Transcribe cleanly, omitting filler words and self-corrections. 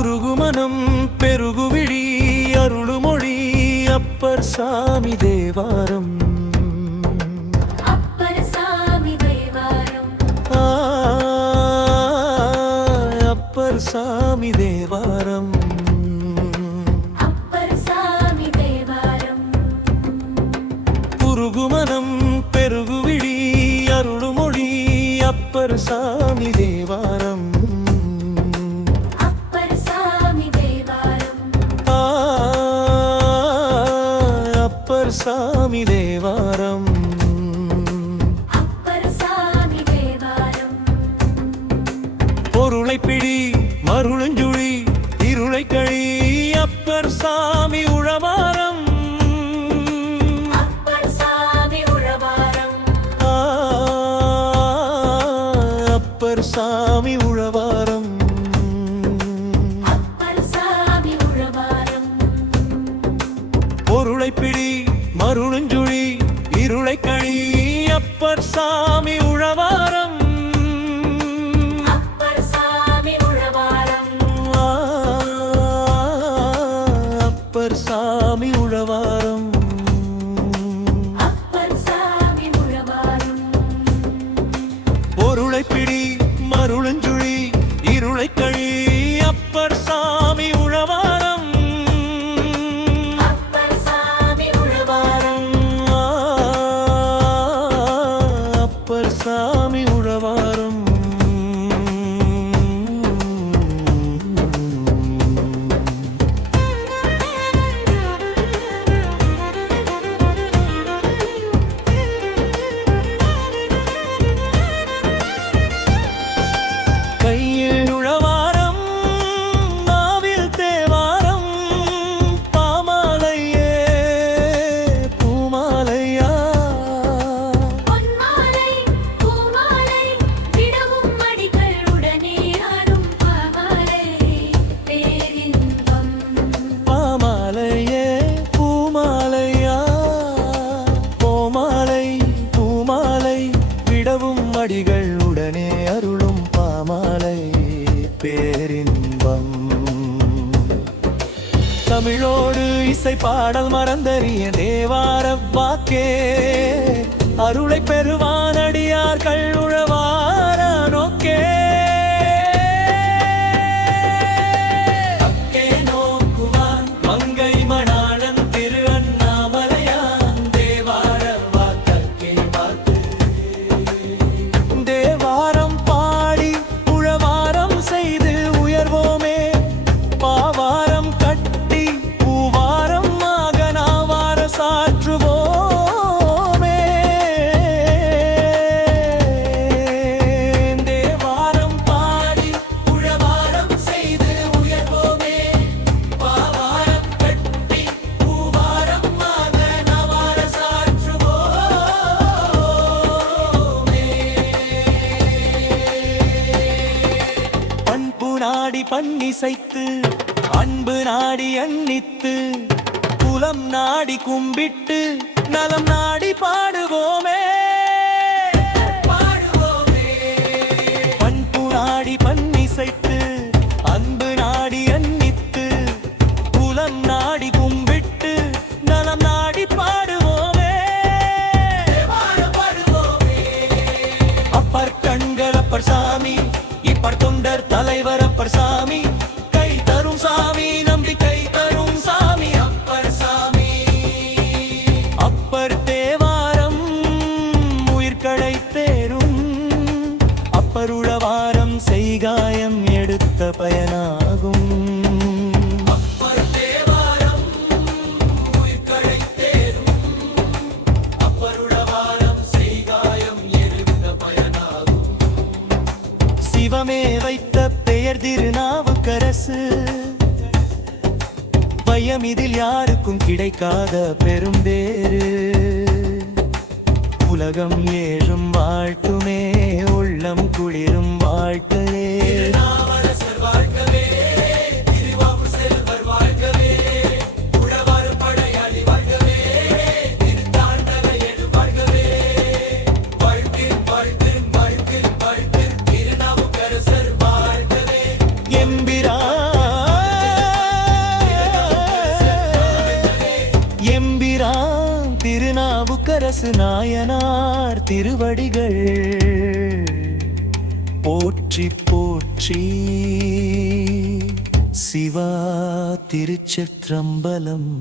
உருகுமனம் பெருகுவிழி அருளுமொழி அப்பர் சாமி தேவாரம். அப்பர் சாமி தேவாரம். அப்பர் சாமி தேவாரம். அப்பர் சாமி தேவாரம். உருகுமனம் பெருகுவிழி அருளுமொழி அப்பர் சாமி தேவாரம். அப்பர் சாமி தேவாரம். அப்பர் சாமி தேவாரம். அப்பர் சாமி தேவாரம். பொருளை பிடி மருளஞ்சுழி இருளை கழி அப்பர் சாமி உழவாரம். அப்பர் சாமி உழவாரம். அப்பர் சாமி உழவாரம். அப்பர் சாமி உழவாரம். பொருளை பிடி மருளஞ்சுழி இருளை கழி அப்பர் சாமி உழவாரம். அப்பர் சாமி உழவாரம். அப்பர் சாமி உழவாரம். அப்பர் சாமி உழவாரம். பொருளை பிடி மருளஞ்சுழி இருளை கழி அப்பர் சாமி உழவாரம். அப்பர் சாமி உழவாரம். அப்பர் சாமி உழவாரம். கையில் உழவாரம் நாவில் தேவாரம் பாமாலையே பூமாலையா. பொன்மாலை பூமாலை விடவும் மடிகள் உடனே ஆடும் பாமாலை பேரின்பம். பாமாலையே பூமாலையா. பூமாலை பூமாலை விடவும் அடிகள் உடனே அருளும் பாமாலை பேரின்பம். தமிழோடு இசை பாடல் மறந்தறிய தேவார வாக்கே அருளை பெறுவான் அடியார்கள் உழவார நோக்கே. அக்கே நோக்குவான் மங்கை மணாளன் திரு அண்ணாமலையான் தேவார வாக்கே வாக்கு. தேவாரம் பாடி உழவாரம் செய்து உயர்வோமே பாவாரம் கட்டி பூவாரம் நாவார சாற்றுவோமே. தேவாரம் பாடி உழவாரம் செய்து உயர்வோமே பாவாரம் கட்டி பூவாரம் நாவார சாற்றுவோமே. பண்பு நாடி பண்ணிசைத்து அன்பு நாடி அன்னித்து குலம் நாடி கும்பிட்டு நலம் நாடி பாடுவோமே. பண்பு நாடி பண்ணிசைத்து அன்பு நாடி அன்னித்து குலம் நாடி கும்பிட்டு நலம் நாடி பாடுவோமே. அப்பர் கண்கள் அப்பர் சாமி இப்பர் தொண்டர் தலைவர் அப்பர் சாமி கை தரும் சாமி நம்பிக்கை தரும் சாமி அப்பர் சாமி. அப்பர் தேவாரம் உயிர்களை தேரும் அப்பர் உழவாரம் செய்காயம் எடுத்த பயனாகும். அப்பர் தேவாரம் உயிர்களை தேரும் அப்பர் உழவாரம் செய்காயம் எடுத்த பயனாகும். சிவமே வைத்த பெயர் திருநாவுக்கரசு வையமிதில் யாருக்கும் கிடைக்காத பெரும்பேறு. உலகம் ஏழும் வாழ்த்துமே உள்ளம் குளிரும் வாழ்க்கையே. எம்பிரான் கரிமுரசு நாயனார் திருவடிகள் போற்றி போற்றி. சிவா திருச்சிற்றம்பலம்.